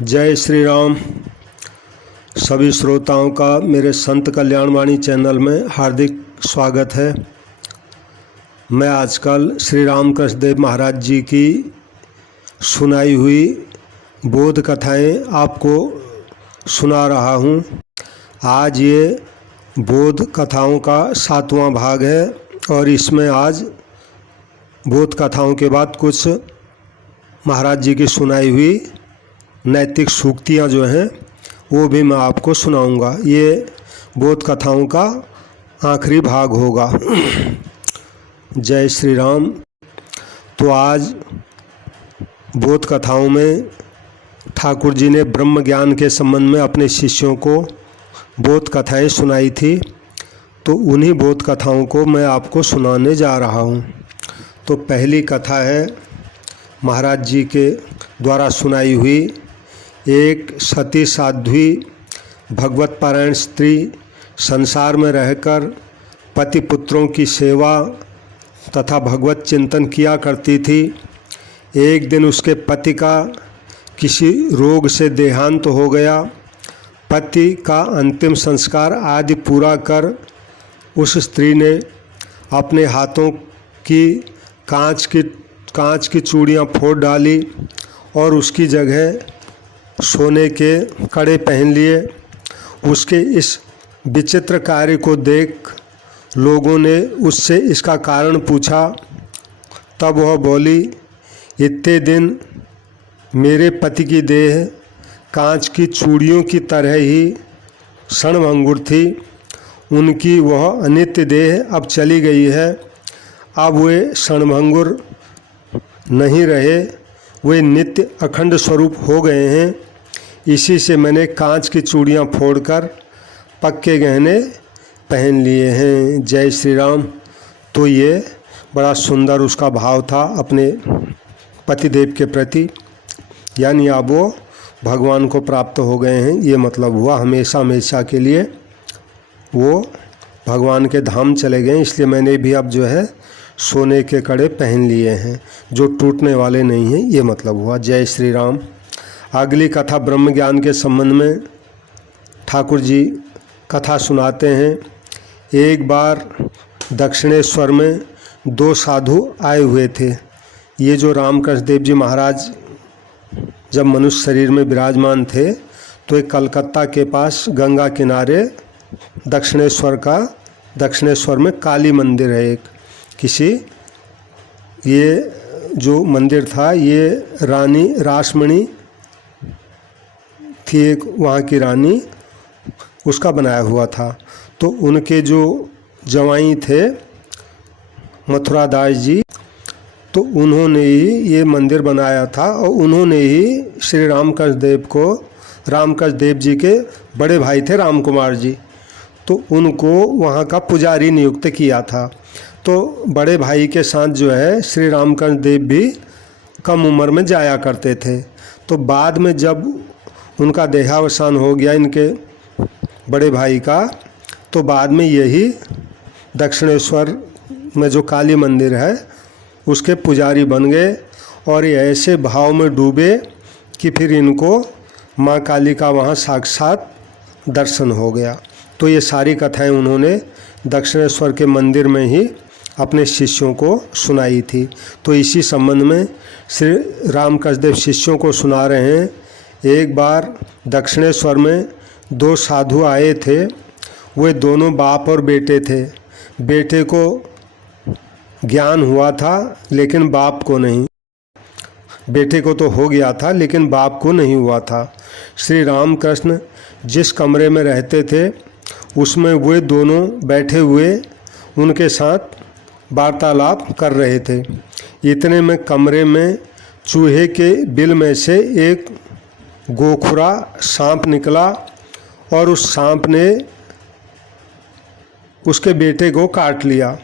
जय श्री राम। सभी श्रोताओं का मेरे संत कल्याणवाणी चैनल में हार्दिक स्वागत है। मैं आजकल श्री रामकृष्ण देव महाराज जी की सुनाई हुई बोध कथाएं आपको सुना रहा हूं। आज ये बोध कथाओं का 7वां भाग है और इसमें आज बोध कथाओं के बाद कुछ महाराज जी की सुनाई हुई नैतिक सूक्तियाँ जो हैं वो भी मैं आपको सुनाऊंगा। ये बोध कथाओं का आखिरी भाग होगा। जय श्री राम। तो आज बोध कथाओं में ठाकुर जी ने ब्रह्म ज्ञान के संबंध में अपने शिष्यों को बोध कथाएं सुनाई थी, तो उन्हीं बोध कथाओं को मैं आपको सुनाने जा रहा हूँ। तो पहली कथा है महाराज जी के द्वारा सुनाई हुई एक सती साध्वी भगवत पारायण स्त्री संसार में रहकर पति पुत्रों की सेवा तथा भगवत चिंतन किया करती थी। एक दिन उसके पति का किसी रोग से देहांत हो गया। पति का अंतिम संस्कार आदि पूरा कर उस स्त्री ने अपने हाथों की कांच की चूड़ियाँ फोड़ डाली और उसकी जगह सोने के कड़े पहन लिए। उसके इस विचित्र कार्य को देख लोगों ने उससे इसका कारण पूछा। तब वह बोली, इतने दिन मेरे पति की देह कांच की चूड़ियों की तरह ही क्षणभंगुर थी। उनकी वह अनित्य देह अब चली गई है। अब वे क्षणभंगुर नहीं रहे, वे नित्य अखंड स्वरूप हो गए हैं। इसी से मैंने कांच की चूड़ियाँ फोड़कर पक्के गहने पहन लिए हैं। जय श्री राम। तो ये बड़ा सुंदर उसका भाव था अपने पतिदेव के प्रति, यानी अब वो भगवान को प्राप्त हो गए हैं, ये मतलब हुआ। हमेशा हमेशा के लिए वो भगवान के धाम चले गए, इसलिए मैंने भी अब जो है सोने के कड़े पहन लिए हैं जो टूटने वाले नहीं हैं, ये मतलब हुआ। जय श्री राम। अगली कथा ब्रह्म ज्ञान के संबंध में ठाकुर जी कथा सुनाते हैं। एक बार दक्षिणेश्वर में 2 साधु आए हुए थे। ये जो रामकृष्ण देव जी महाराज जब मनुष्य शरीर में विराजमान थे तो एक कलकत्ता के पास गंगा किनारे दक्षिणेश्वर में काली मंदिर है एक किसी। ये जो मंदिर था ये रानी रासमणी थी, एक वहाँ की रानी, उसका बनाया हुआ था। तो उनके जो जवाई थे मथुरा दास जी, तो उन्होंने ही ये मंदिर बनाया था और उन्होंने ही श्री रामकृष्ण देव जी के बड़े भाई थे राम कुमार जी, तो उनको वहाँ का पुजारी नियुक्त किया था। तो बड़े भाई के साथ जो है श्री रामकृष्ण देव भी कम उम्र में जाया करते थे। तो बाद में जब उनका देहावसान हो गया इनके बड़े भाई का, तो बाद में यही दक्षिणेश्वर में जो काली मंदिर है उसके पुजारी बन गए और ये ऐसे भाव में डूबे कि फिर इनको माँ काली का वहाँ साक्षात दर्शन हो गया। तो ये सारी कथाएं उन्होंने दक्षिणेश्वर के मंदिर में ही अपने शिष्यों को सुनाई थी। तो इसी संबंध में श्री रामकृष्ण देव शिष्यों को सुना रहे हैं। एक बार दक्षिणेश्वर में 2 साधु आए थे। वे दोनों बाप और बेटे थे। बेटे को ज्ञान हुआ था लेकिन बाप को नहीं। बेटे को तो हो गया था लेकिन बाप को नहीं हुआ था। श्री रामकृष्ण जिस कमरे में रहते थे उसमें वे दोनों बैठे हुए उनके साथ वार्तालाप कर रहे थे। इतने में कमरे में चूहे के बिल में से एक गोखुरा सांप निकला और उस सांप ने उसके बेटे को काट लिया।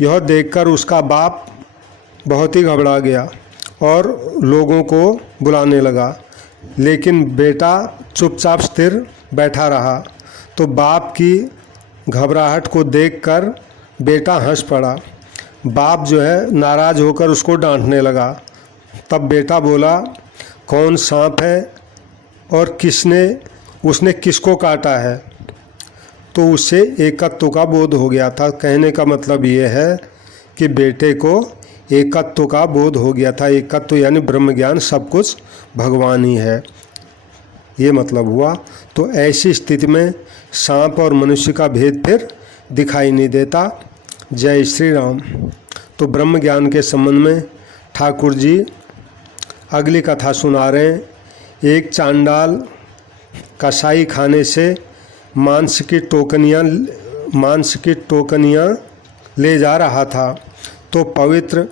यह देखकर उसका बाप बहुत ही घबरा गया और लोगों को बुलाने लगा, लेकिन बेटा चुपचाप स्थिर बैठा रहा। तो बाप की घबराहट को देखकर बेटा हंस पड़ा। बाप जो है नाराज़ होकर उसको डांटने लगा। तब बेटा बोला, कौन सांप है और उसने किसको काटा है, तो उसे एकत्व का बोध हो गया था। कहने का मतलब ये है कि बेटे को एकत्व का बोध हो गया था। एकत्व यानी ब्रह्म ज्ञान, सब कुछ भगवान ही है, ये मतलब हुआ। तो ऐसी स्थिति में सांप और मनुष्य का भेद फिर दिखाई नहीं देता। जय श्री राम। तो ब्रह्म ज्ञान के संबंध में ठाकुर जी अगली कथा सुना रहे हैं। एक चांडाल कसाई खाने से मांस की टोकनियाँ ले जा रहा था, तो पवित्र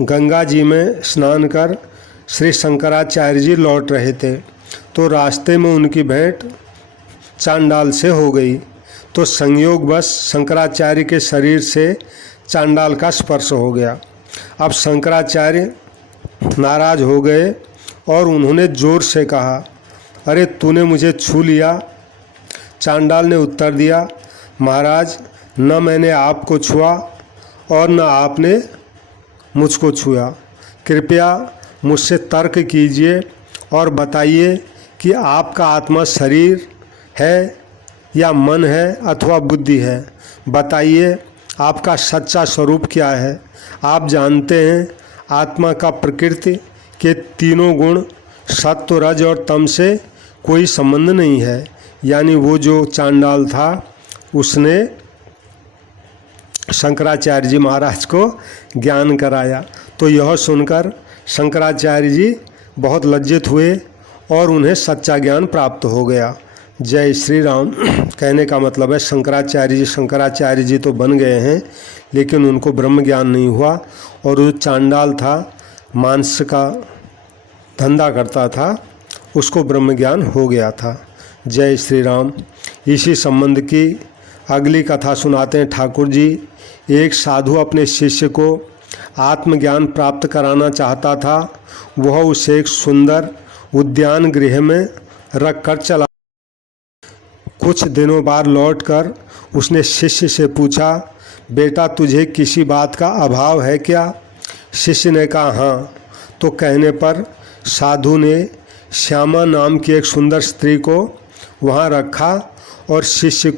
गंगा जी में स्नान कर श्री शंकराचार्य जी लौट रहे थे। तो रास्ते में उनकी भेंट चांडाल से हो गई। तो संयोगवश शंकराचार्य के शरीर से चांडाल का स्पर्श हो गया। अब शंकराचार्य नाराज हो गए और उन्होंने जोर से कहा, अरे तूने मुझे छू लिया। चांडाल ने उत्तर दिया, महाराज न मैंने आपको छुआ और न आपने मुझको छुआ। कृपया मुझसे तर्क कीजिए और बताइए कि आपका आत्मा शरीर है या मन है अथवा बुद्धि है। बताइए आपका सच्चा स्वरूप क्या है। आप जानते हैं आत्मा का प्रकृति के तीनों गुण सत्व, रज और तम से कोई संबंध नहीं है। यानी वो जो चांडाल था उसने शंकराचार्य जी महाराज को ज्ञान कराया। तो यह सुनकर शंकराचार्य जी बहुत लज्जित हुए और उन्हें सच्चा ज्ञान प्राप्त हो गया। जय श्री राम। कहने का मतलब है शंकराचार्य जी तो बन गए हैं, लेकिन उनको ब्रह्म ज्ञान नहीं हुआ। और जो चांडाल था, मांस का धंधा करता था, उसको ब्रह्म ज्ञान हो गया था। जय श्री राम। इसी संबंध की अगली कथा सुनाते हैं ठाकुर जी। एक साधु अपने शिष्य को आत्मज्ञान प्राप्त कराना चाहता था। वह उसे एक सुंदर उद्यान गृह में रखकर चला। कुछ दिनों बाद लौटकर उसने शिष्य से पूछा, बेटा तुझे किसी बात का अभाव है क्या? शिष्य ने कहा हाँ। तो कहने पर साधु ने श्यामा नाम की एक सुंदर स्त्री को वहाँ रखा और शिष्य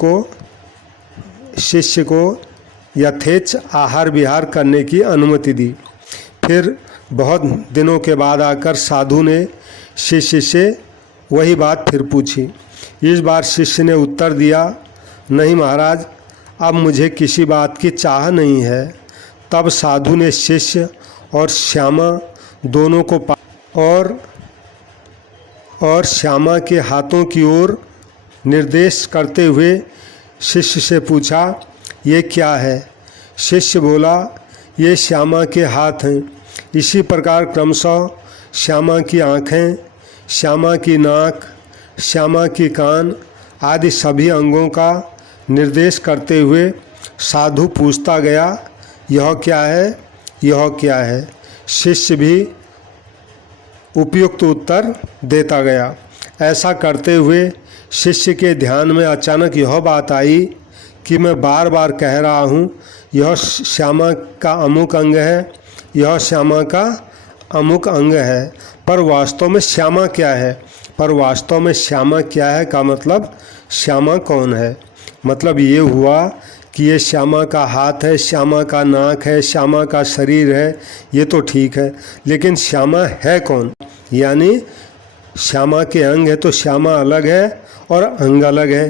को यथेच्छ आहार विहार करने की अनुमति दी। फिर बहुत दिनों के बाद आकर साधु ने शिष्य से वही बात फिर पूछी। इस बार शिष्य ने उत्तर दिया, नहीं महाराज, अब मुझे किसी बात की चाह नहीं है। तब साधु ने शिष्य और श्यामा दोनों को और श्यामा के हाथों की ओर निर्देश करते हुए शिष्य से पूछा, ये क्या है? शिष्य बोला, ये श्यामा के हाथ हैं। इसी प्रकार क्रमशः श्यामा की आँखें, श्यामा की नाक, श्यामा की कान आदि सभी अंगों का निर्देश करते हुए साधु पूछता गया, यह क्या है, यह क्या है? शिष्य भी उपयुक्त उत्तर देता गया। ऐसा करते हुए शिष्य के ध्यान में अचानक यह बात आई कि मैं बार बार कह रहा हूँ, यह श्यामा का अमुक अंग है, यह श्यामा का अमुक अंग है, पर वास्तव में श्यामा क्या है? पर वास्तव में श्यामा क्या है का मतलब श्यामा कौन है? मतलब ये हुआ कि ये श्यामा का हाथ है, श्यामा का नाक है, श्यामा का शरीर है, ये तो ठीक है, लेकिन श्यामा है कौन? यानी श्यामा के अंग है तो श्यामा अलग है और अंग अलग है।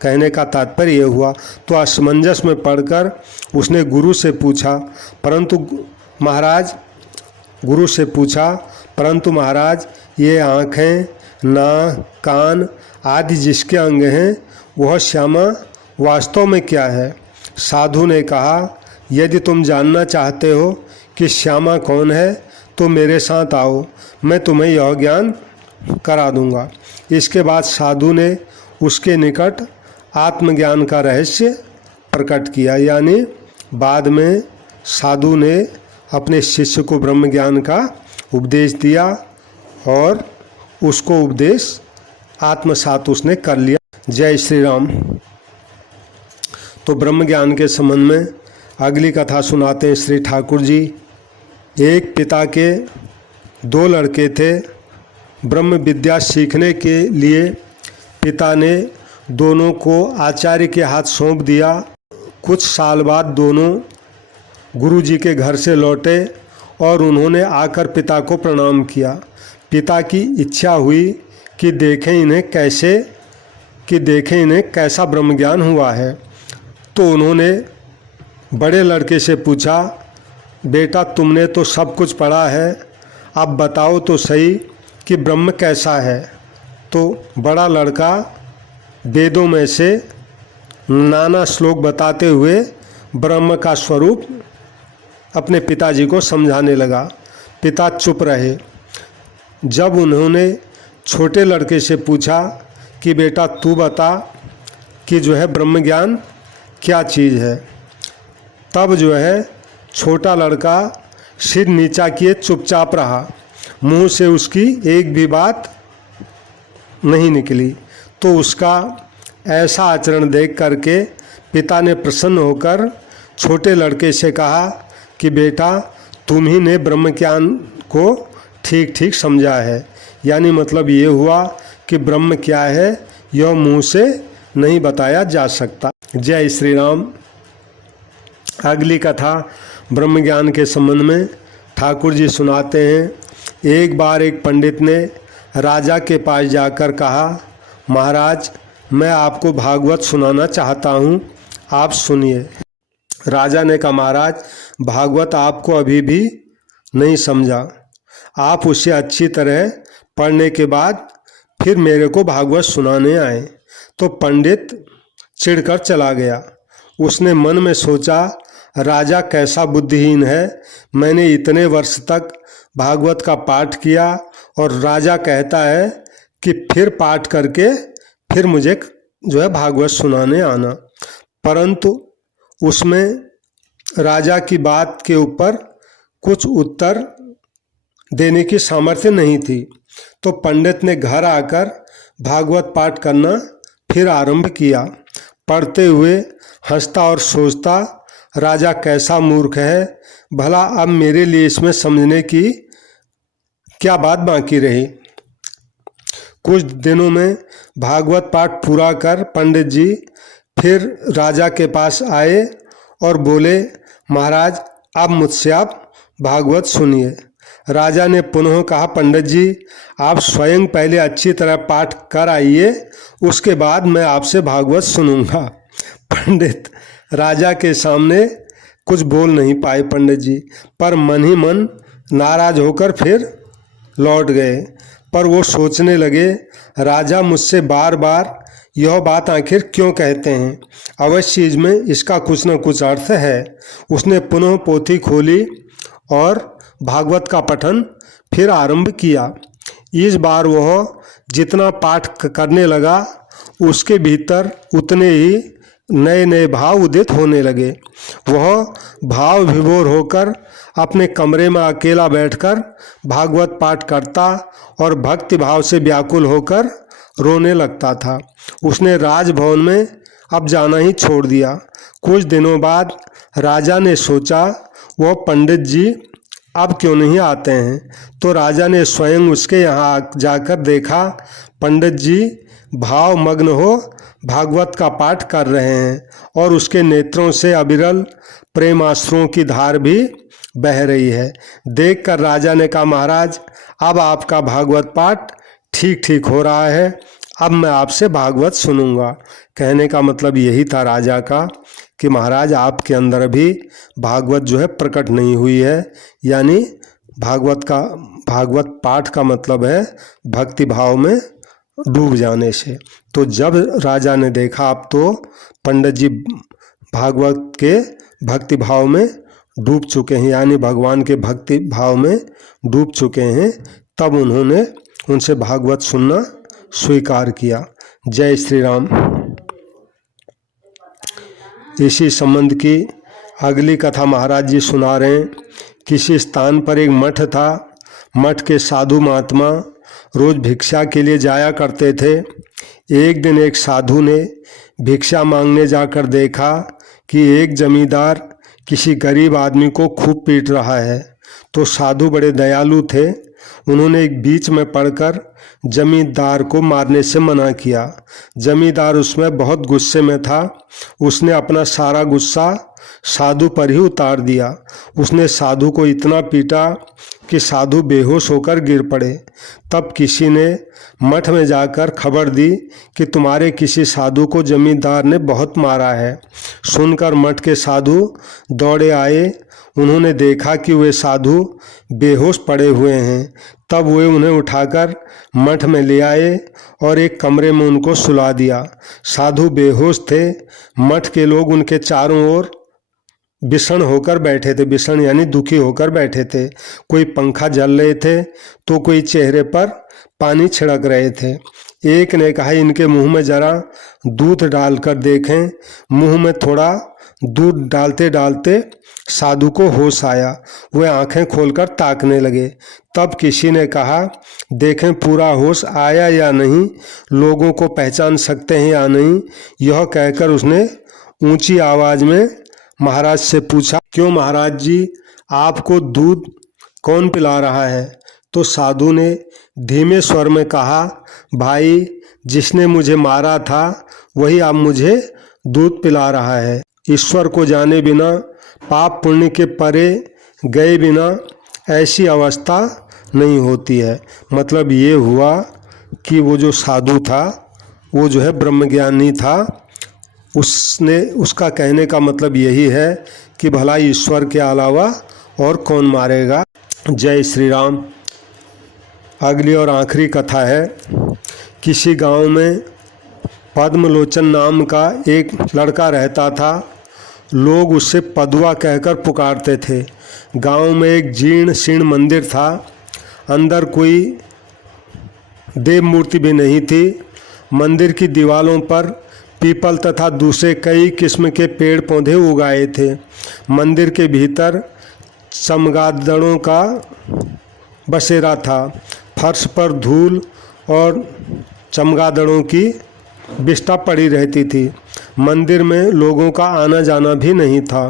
कहने का तात्पर्य ये हुआ। तो असमंजस में पड़कर उसने गुरु से पूछा, परंतु महाराज ये आँखें, नाक, कान आदि जिसके अंग हैं वह श्यामा वास्तव में क्या है? साधु ने कहा, यदि तुम जानना चाहते हो कि श्यामा कौन है तो मेरे साथ आओ, मैं तुम्हें यह ज्ञान करा दूंगा। इसके बाद साधु ने उसके निकट आत्मज्ञान का रहस्य प्रकट किया। यानी बाद में साधु ने अपने शिष्य को ब्रह्म ज्ञान का उपदेश दिया और उसको उपदेश आत्मसात उसने कर लिया। जय श्री राम। तो ब्रह्म ज्ञान के संबंध में अगली कथा सुनाते हैं श्री ठाकुर जी। एक पिता के 2 लड़के थे। ब्रह्म विद्या सीखने के लिए पिता ने दोनों को आचार्य के हाथ सौंप दिया। कुछ साल बाद दोनों गुरुजी के घर से लौटे और उन्होंने आकर पिता को प्रणाम किया। पिता की इच्छा हुई कि देखें इन्हें कैसा ब्रह्म ज्ञान हुआ है। तो उन्होंने बड़े लड़के से पूछा, बेटा तुमने तो सब कुछ पढ़ा है, अब बताओ तो सही कि ब्रह्म कैसा है। तो बड़ा लड़का वेदों में से नाना श्लोक बताते हुए ब्रह्म का स्वरूप अपने पिताजी को समझाने लगा। पिता चुप रहे। जब उन्होंने छोटे लड़के से पूछा कि बेटा तू बता कि ब्रह्म ज्ञान क्या चीज़ है, तब छोटा लड़का सिर नीचा किए चुपचाप रहा। मुंह से उसकी एक भी बात नहीं निकली। तो उसका ऐसा आचरण देख करके पिता ने प्रसन्न होकर छोटे लड़के से कहा कि बेटा तुम ही ने ब्रह्म ज्ञान को ठीक ठीक समझा है। यानी मतलब ये हुआ कि ब्रह्म क्या है यह मुंह से नहीं बताया जा सकता। जय श्री राम। अगली कथा ब्रह्म ज्ञान के संबंध में ठाकुर जी सुनाते हैं। एक बार एक पंडित ने राजा के पास जाकर कहा, महाराज मैं आपको भागवत सुनाना चाहता हूँ, आप सुनिए। राजा ने कहा, महाराज भागवत आपको अभी भी नहीं समझा, आप उसे अच्छी तरह पढ़ने के बाद फिर मेरे को भागवत सुनाने आए। तो पंडित चिढ़कर चला गया। उसने मन में सोचा, राजा कैसा बुद्धिहीन है, मैंने इतने वर्ष तक भागवत का पाठ किया और राजा कहता है कि फिर पाठ करके फिर मुझे भागवत सुनाने आना। परंतु उसमें राजा की बात के ऊपर कुछ उत्तर देने की सामर्थ्य नहीं थी। तो पंडित ने घर आकर भागवत पाठ करना फिर आरंभ किया। पढ़ते हुए हंसता और सोचता, राजा कैसा मूर्ख है, भला अब मेरे लिए इसमें समझने की क्या बात बाकी रही। कुछ दिनों में भागवत पाठ पूरा कर पंडित जी फिर राजा के पास आए और बोले, महाराज अब मुझसे आप भागवत सुनिए। राजा ने पुनः कहा, पंडित जी आप स्वयं पहले अच्छी तरह पाठ कर आइए, उसके बाद मैं आपसे भागवत सुनूंगा। पंडित राजा के सामने कुछ बोल नहीं पाए पंडित जी, पर मन ही मन नाराज होकर फिर लौट गए। पर वो सोचने लगे, राजा मुझसे बार बार यह बात आखिर क्यों कहते हैं, अवश्य इसमें इसका कुछ न कुछ अर्थ है। उसने पुनः पोथी खोली और भागवत का पठन फिर आरंभ किया। इस बार वह जितना पाठ करने लगा उसके भीतर उतने ही नए नए भाव उदित होने लगे। वह भाव विभोर होकर अपने कमरे में अकेला बैठकर भागवत पाठ करता और भक्ति भाव से व्याकुल होकर रोने लगता था। उसने राजभवन में अब जाना ही छोड़ दिया। कुछ दिनों बाद राजा ने सोचा, वह पंडित जी अब क्यों नहीं आते हैं। तो राजा ने स्वयं उसके यहाँ जाकर देखा, पंडित जी भाव मग्न हो भागवत का पाठ कर रहे हैं और उसके नेत्रों से अविरल प्रेमाश्रुओं की धार भी बह रही है। देखकर राजा ने कहा, महाराज अब आपका भागवत पाठ ठीक ठीक हो रहा है, अब मैं आपसे भागवत सुनूंगा। कहने का मतलब यही था राजा का कि महाराज आपके अंदर भी भागवत प्रकट नहीं हुई है। यानी भागवत पाठ का मतलब है भक्ति भाव में डूब जाने से। तो जब राजा ने देखा अब तो पंडित जी भागवत के भक्ति भाव में डूब चुके हैं, यानी भगवान के भक्ति भाव में डूब चुके हैं, तब उन्होंने उनसे भागवत सुनना स्वीकार किया। जय श्री राम। इसी संबंध की अगली कथा महाराज जी सुना रहे हैं। किसी स्थान पर एक मठ था। मठ के साधु महात्मा रोज भिक्षा के लिए जाया करते थे। एक दिन एक साधु ने भिक्षा मांगने जाकर देखा कि एक जमींदार किसी गरीब आदमी को खूब पीट रहा है। तो साधु बड़े दयालु थे, उन्होंने एक बीच में पड़कर जमींदार को मारने से मना किया। जमींदार उसमें बहुत गुस्से में था। उसने अपना सारा गुस्सा साधु पर ही उतार दिया। उसने साधु को इतना पीटा कि साधु बेहोश होकर गिर पड़े। तब किसी ने मठ में जाकर खबर दी कि तुम्हारे किसी साधु को जमींदार ने बहुत मारा है। सुनकर मठ के साधु दौड़े आए। उन्होंने देखा कि वे साधु बेहोश पड़े हुए हैं। तब वे उन्हें उठाकर मठ में ले आए और एक कमरे में उनको सुला दिया। साधु बेहोश थे। मठ के लोग उनके चारों ओर विषण होकर बैठे थे। विषण यानी दुखी होकर बैठे थे। कोई पंखा जल रहे थे तो कोई चेहरे पर पानी छिड़क रहे थे। एक ने कहा, इनके मुंह में जरा दूध डालकर देखें। मुंह में थोड़ा दूध डालते डालते साधु को होश आया। वे आंखें खोलकर ताकने लगे। तब किसी ने कहा, देखें पूरा होश आया या नहीं, लोगों को पहचान सकते हैं या नहीं। यह कहकर उसने ऊंची आवाज में महाराज से पूछा, क्यों महाराज जी, आपको दूध कौन पिला रहा है? तो साधु ने धीमे स्वर में कहा, भाई, जिसने मुझे मारा था वही अब मुझे दूध पिला रहा है। ईश्वर को जाने बिना, पाप पुण्य के परे गए बिना ऐसी अवस्था नहीं होती है। मतलब ये हुआ कि वो जो साधु था वो जो है ब्रह्मज्ञानी था। उसका कहने का मतलब यही है कि भला ईश्वर के अलावा और कौन मारेगा। जय श्री राम। अगली और आखिरी कथा है। किसी गांव में पद्मलोचन नाम का एक लड़का रहता था। लोग उससे पदुआ कहकर पुकारते थे। गांव में एक जीर्ण शीर्ण मंदिर था। अंदर कोई देव मूर्ति भी नहीं थी। मंदिर की दीवारों पर पीपल तथा दूसरे कई किस्म के पेड़ पौधे उगाए थे। मंदिर के भीतर चमगादड़ों का बसेरा था। फर्श पर धूल और चमगादड़ों की विष्ठा पड़ी रहती थी। मंदिर में लोगों का आना जाना भी नहीं था।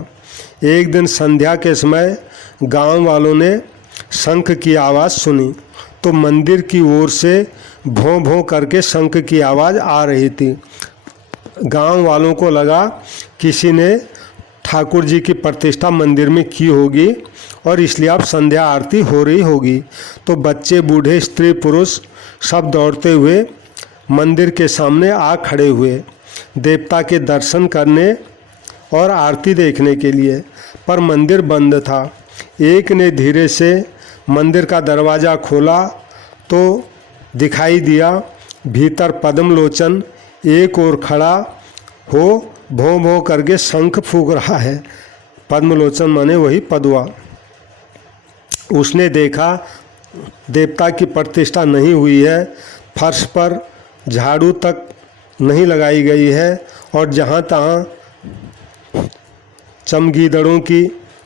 एक दिन संध्या के समय गांव वालों ने शंख की आवाज़ सुनी तो मंदिर की ओर से भों भों करके शंख की आवाज़ आ रही थी। गांव वालों को लगा किसी ने ठाकुर जी की प्रतिष्ठा मंदिर में की होगी और इसलिए अब संध्या आरती हो रही होगी। तो बच्चे, बूढ़े, स्त्री, पुरुष सब दौड़ते हुए मंदिर के सामने आ खड़े हुए देवता के दर्शन करने और आरती देखने के लिए। पर मंदिर बंद था। एक ने धीरे से मंदिर का दरवाज़ा खोला तो दिखाई दिया भीतर पद्मलोचन एक ओर खड़ा हो भों भों करके शंख फूंक रहा है। पद्मलोचन माने वही पदुआ। उसने देखा देवता की प्रतिष्ठा नहीं हुई है, फर्श पर झाड़ू तक नहीं लगाई गई है और जहाँ तहाँ चमगीदड़ों की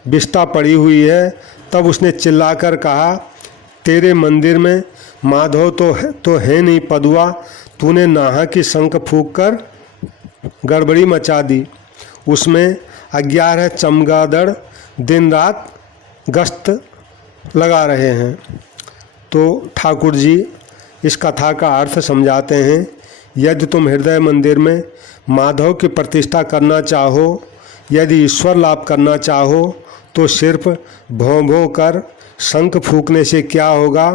विष्ठा पड़ी हुई है। तब उसने चिल्लाकर कहा, तेरे मंदिर में माधव तो है नहीं पदुआ, तूने नाहा की शंख फूंक कर गड़बड़ी मचा दी। उसमें 11 चमगादड़ दिन रात गश्त लगा रहे हैं। तो ठाकुर जी इस कथा का अर्थ समझाते हैं। यदि तुम हृदय मंदिर में माधव की प्रतिष्ठा करना चाहो, यदि ईश्वर लाभ करना चाहो तो सिर्फ भों भों कर शंख फूंकने से क्या होगा।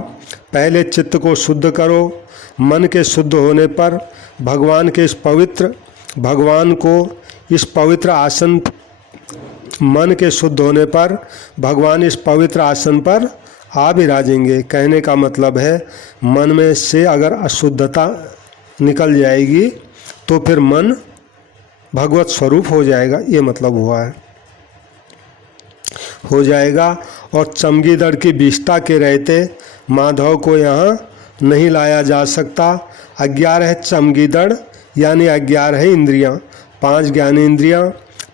पहले चित्त को शुद्ध करो। मन के शुद्ध होने पर भगवान को इस पवित्र आसन मन के शुद्ध होने पर भगवान इस पवित्र आसन पर आ विराजेंगे। कहने का मतलब है मन में से अगर अशुद्धता निकल जाएगी तो फिर मन भगवत स्वरूप हो जाएगा। ये मतलब हुआ है, हो जाएगा। और चमगीदड़ की विष्ठा के रहते माधव को यहाँ नहीं लाया जा सकता। 11 चमगीदड़ यानी 11 इंद्रियाँ, 5 ज्ञानेंद्रियाँ,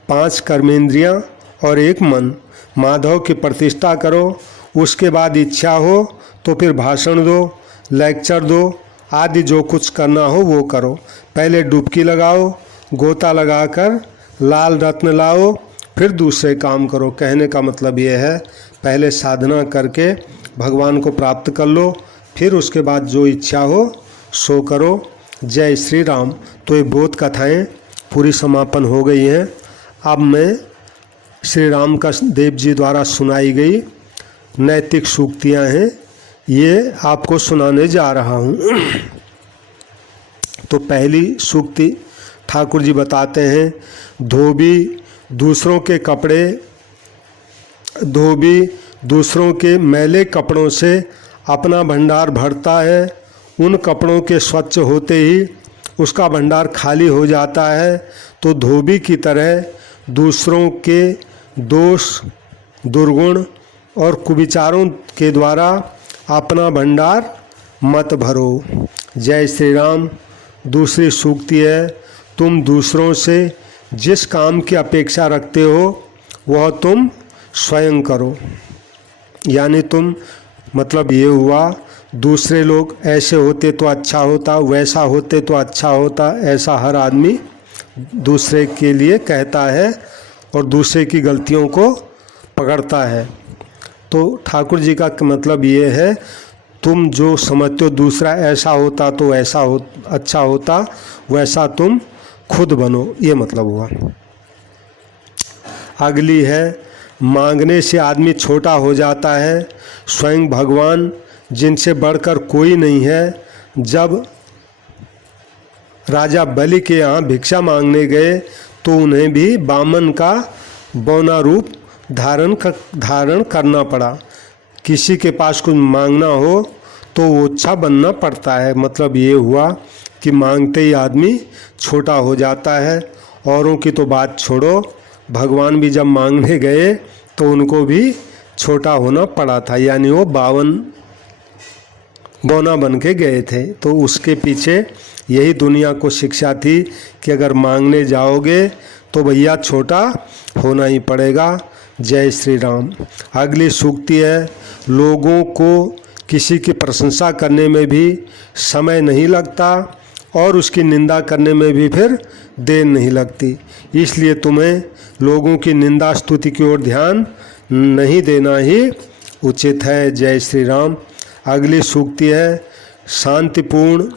5 कर्मेंद्रियाँ और 1 मन। माधव की प्रतिष्ठा करो। उसके बाद इच्छा हो तो फिर भाषण दो, लेक्चर दो, आदि जो कुछ करना हो वो करो। पहले डुबकी लगाओ, गोता लगाकर लाल रत्न लाओ, फिर दूसरे काम करो। कहने का मतलब ये है पहले साधना करके भगवान को प्राप्त कर लो, फिर उसके बाद जो इच्छा हो सो करो। जय श्री राम। तो ये बोध कथाएँ पूरी समापन हो गई हैं। अब मैं श्री रामकृष्ण देव जी द्वारा सुनाई गई नैतिक सूक्तियाँ हैं, ये आपको सुनाने जा रहा हूँ। तो पहली सूक्ति ठाकुर जी बताते हैं, धोबी दूसरों के मैले कपड़ों से अपना भंडार भरता है। उन कपड़ों के स्वच्छ होते ही उसका भंडार खाली हो जाता है। तो धोबी की तरह दूसरों के दोष, दुर्गुण और कुविचारों के द्वारा अपना भंडार मत भरो। जय श्री राम। दूसरी सूक्ति है, तुम दूसरों से जिस काम की अपेक्षा रखते हो वह तुम स्वयं करो। यानी तुम, मतलब ये हुआ, दूसरे लोग ऐसे होते तो अच्छा होता, वैसा होते तो अच्छा होता, ऐसा हर आदमी दूसरे के लिए कहता है और दूसरे की गलतियों को पकड़ता है। तो ठाकुर जी का मतलब ये है, तुम जो समझते हो दूसरा ऐसा होता तो ऐसा अच्छा होता, वैसा तुम खुद बनो, ये मतलब हुआ। अगली है, मांगने से आदमी छोटा हो जाता है। स्वयं भगवान जिनसे बढ़कर कोई नहीं है, जब राजा बलि के यहाँ भिक्षा मांगने गए तो उन्हें भी वामन का बौना रूप धारण करना पड़ा। किसी के पास कुछ मांगना हो तो वो अच्छा बनना पड़ता है। मतलब ये हुआ कि मांगते ही आदमी छोटा हो जाता है। औरों की तो बात छोड़ो, भगवान भी जब मांगने गए तो उनको भी छोटा होना पड़ा था, यानी वो बौना बन के गए थे। तो उसके पीछे यही दुनिया को शिक्षा थी कि अगर मांगने जाओगे तो भैया छोटा होना ही पड़ेगा। जय श्री राम। अगली सूक्ति है, लोगों को किसी की प्रशंसा करने में भी समय नहीं लगता और उसकी निंदा करने में भी फिर देर नहीं लगती। इसलिए तुम्हें लोगों की निंदा स्तुति की ओर ध्यान नहीं देना ही उचित है। जय श्री राम। अगली सूक्ति है, शांतिपूर्ण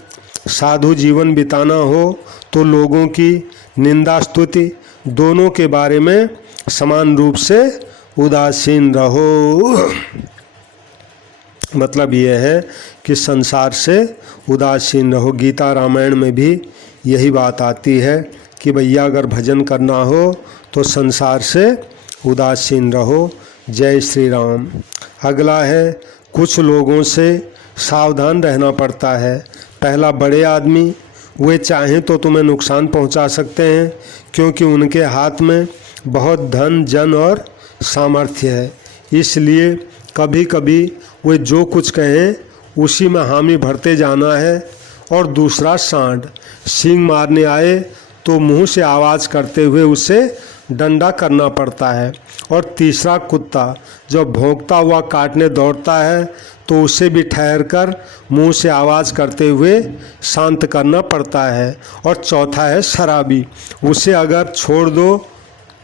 साधु जीवन बिताना हो तो लोगों की निंदा स्तुति दोनों के बारे में समान रूप से उदासीन रहो। मतलब यह है कि संसार से उदासीन रहो। गीता रामायण में भी यही बात आती है कि भैया अगर भजन करना हो तो संसार से उदासीन रहो। जय श्री राम। अगला है, कुछ लोगों से सावधान रहना पड़ता है। पहला, बड़े आदमी, वे चाहें तो तुम्हें नुकसान पहुंचा सकते हैं क्योंकि उनके हाथ में बहुत धन, जन और सामर्थ्य है। इसलिए कभी कभी वे जो कुछ कहें उसी में हामी भरते जाना है। और दूसरा, सांड सींग मारने आए तो मुंह से आवाज़ करते हुए उसे डंडा करना पड़ता है। और तीसरा, कुत्ता जब भौंकता हुआ काटने दौड़ता है तो उसे भी ठहर कर मुँह से आवाज़ करते हुए शांत करना पड़ता है। और चौथा है शराबी, उसे अगर छोड़ दो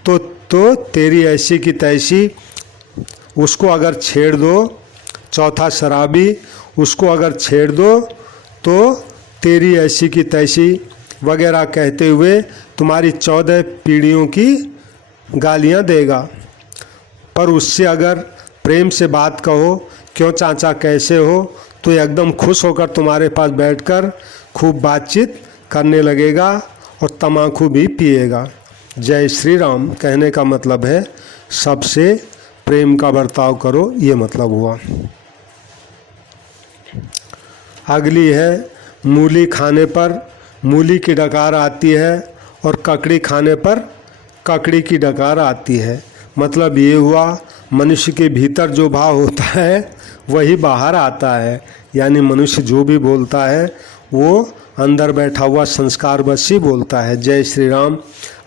तो तेरी ऐसी की तैसी, उसको अगर छेड़ दो। चौथा शराबी, उसको अगर छेड़ दो तो तेरी ऐसी की तैसी वगैरह कहते हुए तुम्हारी 14 पीढ़ियों की गालियां देगा। पर उससे अगर प्रेम से बात कहो, क्यों चाचा कैसे हो, तो एकदम खुश होकर तुम्हारे पास बैठकर खूब बातचीत करने लगेगा और तम्बाकू भी पिएगा। जय श्री राम। कहने का मतलब है सबसे प्रेम का बर्ताव करो, ये मतलब हुआ। अगली है, मूली खाने पर मूली की डकार आती है और ककड़ी खाने पर ककड़ी की डकार आती है। मतलब ये हुआ, मनुष्य के भीतर जो भाव होता है वही बाहर आता है। यानी मनुष्य जो भी बोलता है वो अंदर बैठा हुआ संस्कार बस ही बोलता है। जय श्री राम।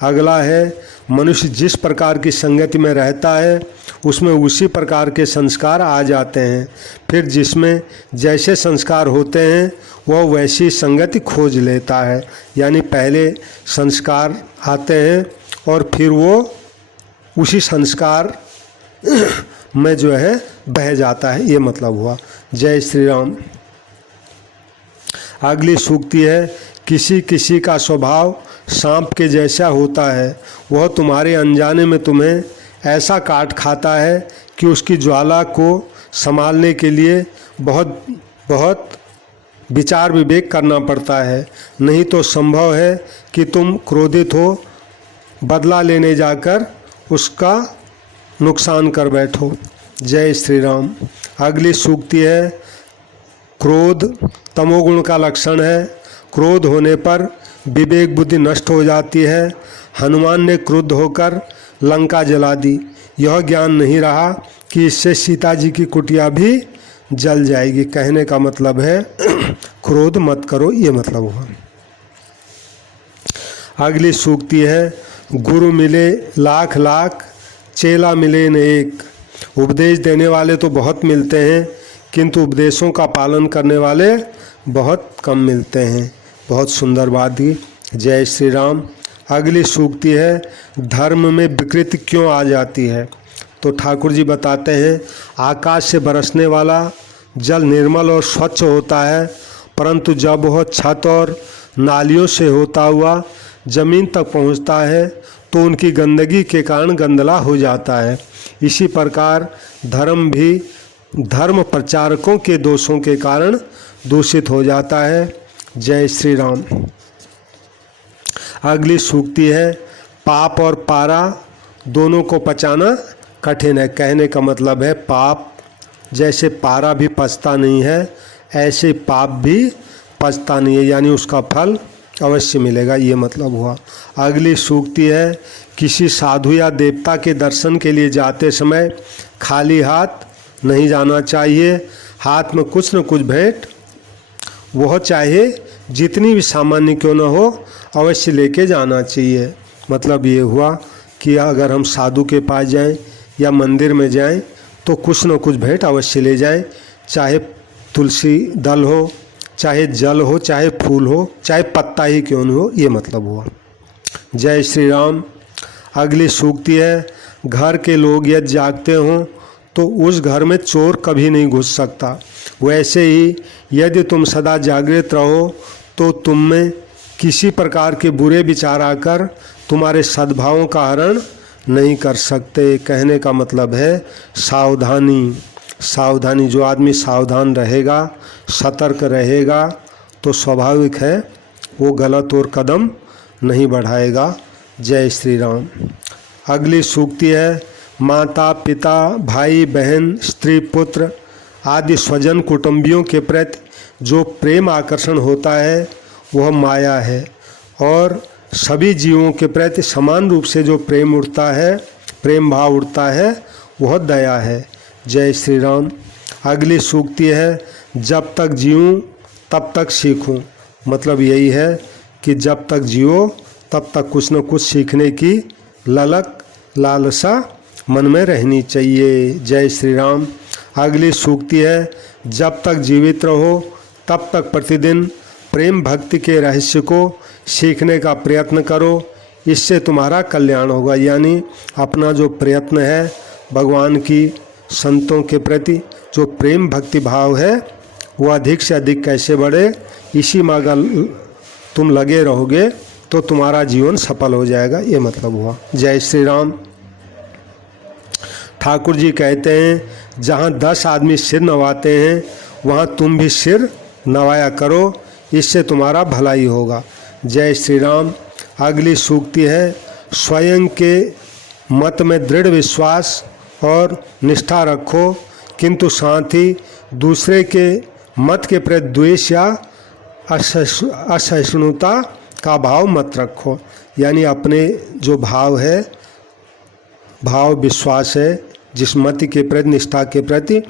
अगला है, मनुष्य जिस प्रकार की संगति में रहता है उसमें उसी प्रकार के संस्कार आ जाते हैं। फिर जिसमें जैसे संस्कार होते हैं वह वैसी संगति खोज लेता है। यानी पहले संस्कार आते हैं और फिर वो उसी संस्कार में जो है बह जाता है, ये मतलब हुआ। जय श्री राम। अगली सूक्ति है, किसी किसी का स्वभाव सांप के जैसा होता है, वह तुम्हारे अनजाने में तुम्हें ऐसा काट खाता है कि उसकी ज्वाला को संभालने के लिए बहुत बहुत विचार विवेक करना पड़ता है, नहीं तो संभव है कि तुम क्रोधित हो बदला लेने जाकर उसका नुकसान कर बैठो। जय श्री राम। अगली सूक्ति है, क्रोध तमोगुण का लक्षण है, क्रोध होने पर विवेक बुद्धि नष्ट हो जाती है। हनुमान ने क्रुद्ध होकर लंका जला दी, यह ज्ञान नहीं रहा कि इससे सीता जी की कुटिया भी जल जाएगी। कहने का मतलब है क्रोध मत करो, ये मतलब हुआ। अगली सूक्ति है, गुरु मिले लाख लाख चेला मिले न एक। उपदेश देने वाले तो बहुत मिलते हैं, किंतु उपदेशों का पालन करने वाले बहुत कम मिलते हैं। बहुत सुंदर बात दी। जय श्री राम। अगली सूक्ति है, धर्म में विकृति क्यों आ जाती है? तो ठाकुर जी बताते हैं, आकाश से बरसने वाला जल निर्मल और स्वच्छ होता है, परंतु जब वह छत और नालियों से होता हुआ जमीन तक पहुंचता है तो उनकी गंदगी के कारण गंदला हो जाता है। इसी प्रकार धर्म भी धर्म प्रचारकों के दोषों के कारण दूषित हो जाता है। जय श्री राम। अगली सूक्ति है, पाप और पारा दोनों को पचाना कठिन है। कहने का मतलब है, पाप जैसे पारा भी पचता नहीं है, ऐसे पाप भी पचता नहीं है, यानी उसका फल अवश्य मिलेगा, ये मतलब हुआ। अगली सूक्ति है, किसी साधु या देवता के दर्शन के लिए जाते समय खाली हाथ नहीं जाना चाहिए। हाथ में कुछ न कुछ भेंट, वह चाहे जितनी भी सामान्य क्यों न हो, अवश्य लेके जाना चाहिए। मतलब ये हुआ कि अगर हम साधु के पास जाएं या मंदिर में जाएं तो कुछ न कुछ भेंट अवश्य ले जाएं, चाहे तुलसी दल हो, चाहे जल हो, चाहे फूल हो, चाहे पत्ता ही क्यों न हो, ये मतलब हुआ। जय श्री राम। अगली सूक्ति है, घर के लोग यदि जागते हों तो उस घर में चोर कभी नहीं घुस सकता। वैसे ही यदि तुम सदा जागृत रहो तो तुम में किसी प्रकार के बुरे विचार आकर तुम्हारे सद्भावों का हरण नहीं कर सकते। कहने का मतलब है सावधानी। सावधानी, जो आदमी सावधान रहेगा, सतर्क रहेगा, तो स्वाभाविक है वो गलत और कदम नहीं बढ़ाएगा। जय श्री राम। अगली सूक्ति है, माता पिता भाई बहन स्त्री पुत्र आदि स्वजन कुटुंबियों के प्रति जो प्रेम आकर्षण होता है वह माया है, और सभी जीवों के प्रति समान रूप से जो प्रेम उठता है, प्रेम भाव उठता है, वह दया है। जय श्री राम। अगली सूक्ति है, जब तक जीऊँ तब तक सीखूं। मतलब यही है कि जब तक जियो तब तक कुछ न कुछ सीखने की ललक लालसा मन में रहनी चाहिए। जय श्री राम। अगली सूक्ति है, जब तक जीवित रहो तब तक प्रतिदिन प्रेम भक्ति के रहस्य को सीखने का प्रयत्न करो, इससे तुम्हारा कल्याण होगा। यानी अपना जो प्रयत्न है भगवान की संतों के प्रति जो प्रेम भक्ति भाव है वो अधिक से अधिक कैसे बढ़े, इसी में अगर तुम लगे रहोगे तो तुम्हारा जीवन सफल हो जाएगा, ये मतलब हुआ। जय श्री राम। ठाकुर जी कहते हैं, जहाँ 10 आदमी सिर नवाते हैं वहाँ तुम भी सिर नवाया करो, इससे तुम्हारा भलाई होगा। जय श्री राम। अगली सूक्ति है, स्वयं के मत में दृढ़ विश्वास और निष्ठा रखो, किंतु साथ ही दूसरे के मत के प्रति द्वेष या असहिष्णुता का भाव मत रखो। यानी अपने जो भाव है, भाव विश्वास है, जिस मत के प्रति निष्ठा के प्रति,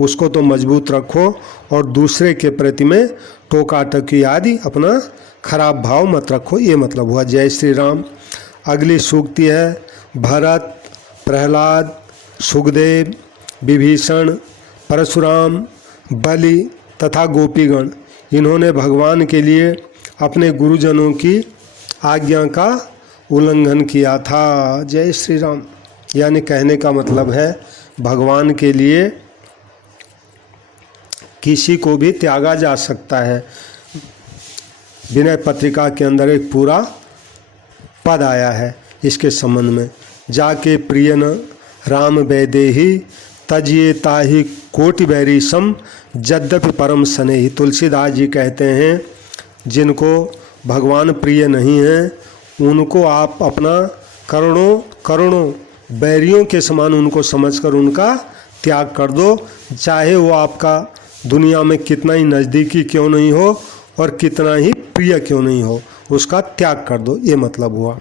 उसको तो मजबूत रखो, और दूसरे के प्रति में टोका टकी आदि अपना खराब भाव मत रखो, ये मतलब हुआ। जय श्री राम। अगली सूक्ति है, भरत प्रहलाद सुखदेव विभीषण परशुराम बलि तथा गोपीगण, इन्होंने भगवान के लिए अपने गुरुजनों की आज्ञा का उल्लंघन किया था। जय श्री राम। यानी कहने का मतलब है भगवान के लिए किसी को भी त्यागा जा सकता है। विनय पत्रिका के अंदर एक पूरा पद आया है इसके संबंध में। जाके प्रियन राम वैदेही तजिए ताहि कोटि बैरी सम यद्यपि परम स्नेही। तुलसीदास जी कहते हैं जिनको भगवान प्रिय नहीं हैं उनको आप अपना करोड़ों करोड़ों बैरियों के समान उनको समझकर उनका त्याग कर दो, चाहे वो आपका दुनिया में कितना ही नज़दीकी क्यों नहीं हो और कितना ही प्रिय क्यों नहीं हो, उसका त्याग कर दो, ये मतलब हुआ।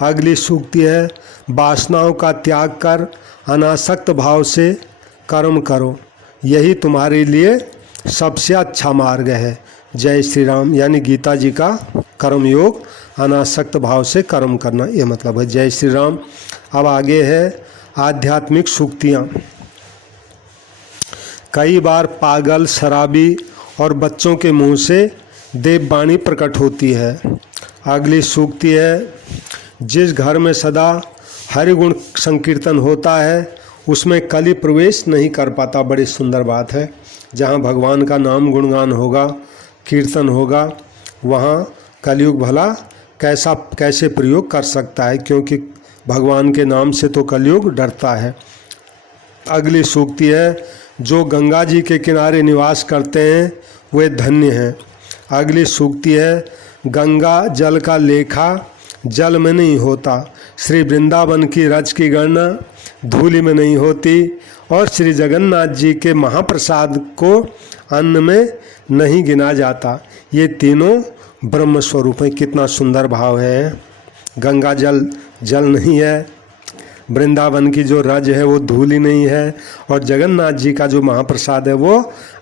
अगली सूक्ति है वासनाओं का त्याग कर अनासक्त भाव से कर्म करो, यही तुम्हारे लिए सबसे अच्छा मार्ग है। जय श्री राम। यानी गीता जी का कर्म योग अनासक्त भाव से कर्म करना, ये मतलब है। जय श्री राम। अब आगे है आध्यात्मिक सूक्तियाँ। कई बार पागल, शराबी और बच्चों के मुंह से देववाणी प्रकट होती है। अगली सूक्ति है जिस घर में सदा हरिगुण संकीर्तन होता है उसमें कली प्रवेश नहीं कर पाता। बड़ी सुंदर बात है। जहाँ भगवान का नाम गुणगान होगा, कीर्तन होगा, वहाँ कलयुग भला कैसे प्रयोग कर सकता है, क्योंकि भगवान के नाम से तो कलयुग डरता है। अगली सूक्ति है जो गंगा जी के किनारे निवास करते हैं वे धन्य हैं। अगली सूक्ति है गंगा जल का लेखा जल में नहीं होता, श्री वृंदावन की रज की गणना धूलि में नहीं होती और श्री जगन्नाथ जी के महाप्रसाद को अन्न में नहीं गिना जाता। ये तीनों ब्रह्म स्वरूप हैं। कितना सुंदर भाव है। गंगा जल जल नहीं है, वृंदावन की जो रज है वो धूलि नहीं है, और जगन्नाथ जी का जो महाप्रसाद है वो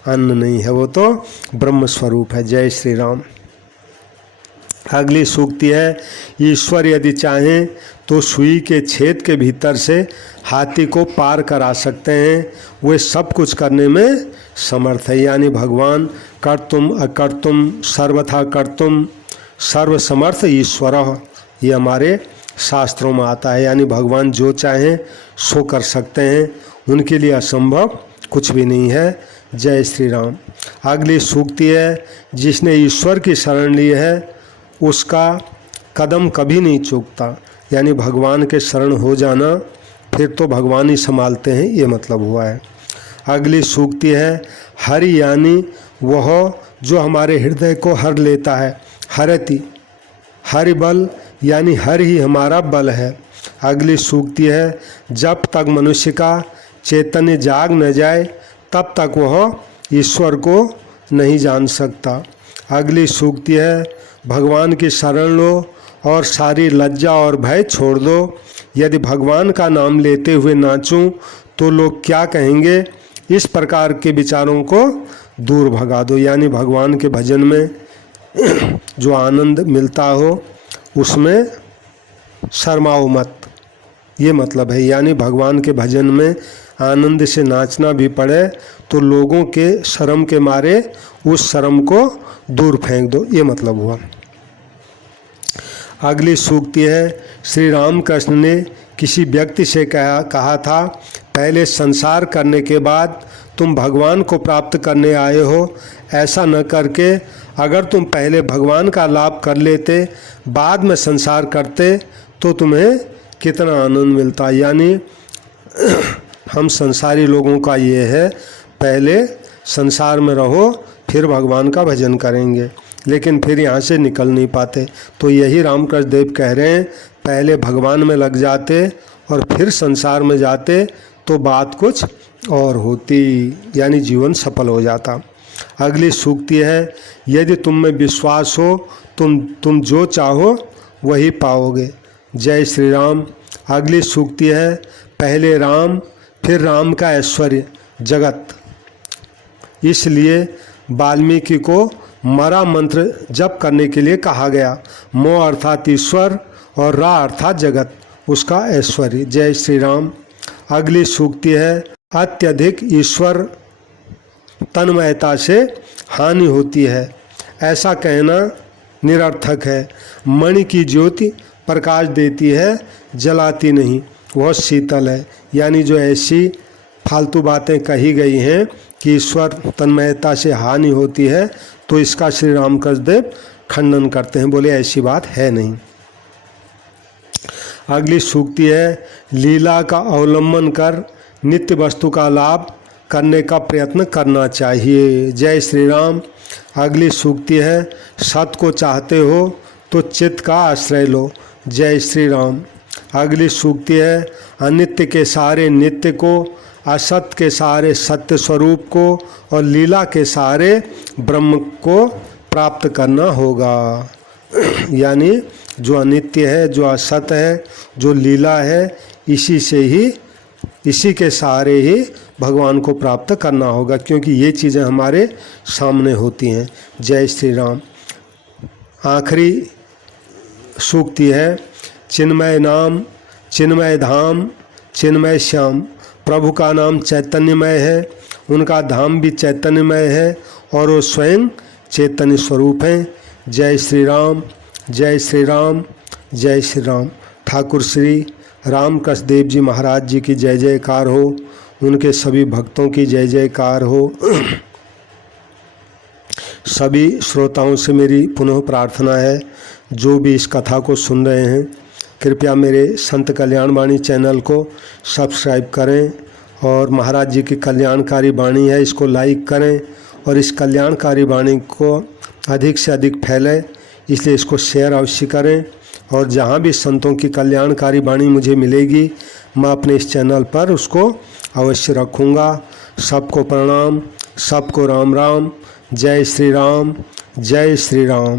अन्न नहीं है, वो तो ब्रह्म स्वरूप है। जय श्री राम। अगली सूक्ति है ईश्वर यदि चाहें तो सुई के छेद के भीतर से हाथी को पार करा सकते हैं, वे सब कुछ करने में समर्थ है। यानी भगवान कर्तुम अकर्तुम सर्वथा कर्तुम सर्वसमर्थ ईश्वर, ये हमारे शास्त्रों में आता है। यानी भगवान जो चाहें सो कर सकते हैं, उनके लिए असंभव कुछ भी नहीं है। जय श्री राम। अगली सूक्ति है जिसने ईश्वर की शरण ली है उसका कदम कभी नहीं चूकता। यानी भगवान के शरण हो जाना फिर तो भगवान ही संभालते हैं, ये मतलब हुआ है। अगली सूक्ति है हरि यानी वह जो हमारे हृदय को हर लेता है। हरति हरि बल यानी हर ही हमारा बल है। अगली सूक्ति है जब तक मनुष्य का चैतन्य जाग न जाए तब तक वह ईश्वर को नहीं जान सकता। अगली सूक्ति है भगवान की शरण लो और सारी लज्जा और भय छोड़ दो। यदि भगवान का नाम लेते हुए नाचूं तो लोग क्या कहेंगे, इस प्रकार के विचारों को दूर भगा दो। यानी भगवान के भजन में जो आनंद मिलता हो उसमें शर्माओ मत, ये मतलब है। यानी भगवान के भजन में आनंद से नाचना भी पड़े तो लोगों के शर्म के मारे उस शर्म को दूर फेंक दो, ये मतलब हुआ। अगली सूक्ति है श्री रामकृष्ण ने किसी व्यक्ति से कहा था पहले संसार करने के बाद तुम भगवान को प्राप्त करने आए हो। ऐसा न करके अगर तुम पहले भगवान का लाभ कर लेते बाद में संसार करते तो तुम्हें कितना आनंद मिलता। यानी हम संसारी लोगों का ये है पहले संसार में रहो फिर भगवान का भजन करेंगे, लेकिन फिर यहाँ से निकल नहीं पाते। तो यही रामकृष्ण देव कह रहे हैं पहले भगवान में लग जाते और फिर संसार में जाते तो बात कुछ और होती, यानी जीवन सफल हो जाता। अगली सूक्ति है यदि तुम में विश्वास हो तुम जो चाहो वही पाओगे। जय श्री राम। अगली सूक्ति है पहले राम फिर राम का ऐश्वर्य जगत, इसलिए वाल्मीकि को मरा मंत्र जप करने के लिए कहा गया। मो अर्थात ईश्वर और रा अर्थात जगत, उसका ऐश्वर्य। जय श्री राम। अगली सूक्ति है अत्यधिक ईश्वर तन्मयता से हानि होती है, ऐसा कहना निरर्थक है। मणि की ज्योति प्रकाश देती है जलाती नहीं, वह शीतल है। यानी जो ऐसी फालतू बातें कही गई हैं कि ईश्वर तन्मयता से हानि होती है, तो इसका श्री रामकृष्ण देव खंडन करते हैं, बोले ऐसी बात है नहीं। अगली सूक्ति है, लीला का अवलंबन कर नित्य वस्तु का लाभ करने का प्रयत्न करना चाहिए। जय श्री राम। अगली सूक्ति है, सत को चाहते हो तो चित्त का आश्रय लो। जय श्री राम। अगली सूक्ति है, अनित्य के सारे नित्य को, असत के सारे सत्य स्वरूप को और लीला के सारे ब्रह्म को प्राप्त करना होगा। यानी जो अनित्य है, जो असत है, जो लीला है, इसी के सहारे ही भगवान को प्राप्त करना होगा, क्योंकि ये चीज़ें हमारे सामने होती हैं। जय श्री राम। आखिरी सूक्ति है, चिन्मय नाम, चिन्मय धाम, चिन्मय श्याम। प्रभु का नाम चैतन्यमय है, उनका धाम भी चैतन्यमय है और वो स्वयं चैतन्य स्वरूप हैं। जय श्री राम, जय श्री राम, जय श्री राम। ठाकुर श्री रामकृष्ण देव जी महाराज जी की जय जयकार हो, उनके सभी भक्तों की जय जयकार हो। सभी श्रोताओं से मेरी पुनः प्रार्थना है, जो भी इस कथा को सुन रहे हैं, कृपया मेरे संत कल्याण वाणी चैनल को सब्सक्राइब करें और महाराज जी की कल्याणकारी वाणी है, इसको लाइक करें और इस कल्याणकारी वाणी को अधिक से अधिक फैले, इसलिए इसको शेयर अवश्य करें। और जहाँ भी संतों की कल्याणकारी वाणी मुझे मिलेगी, मैं अपने इस चैनल पर उसको अवश्य रखूँगा। सबको प्रणाम, सबको राम राम। जय श्री राम, जय श्री राम।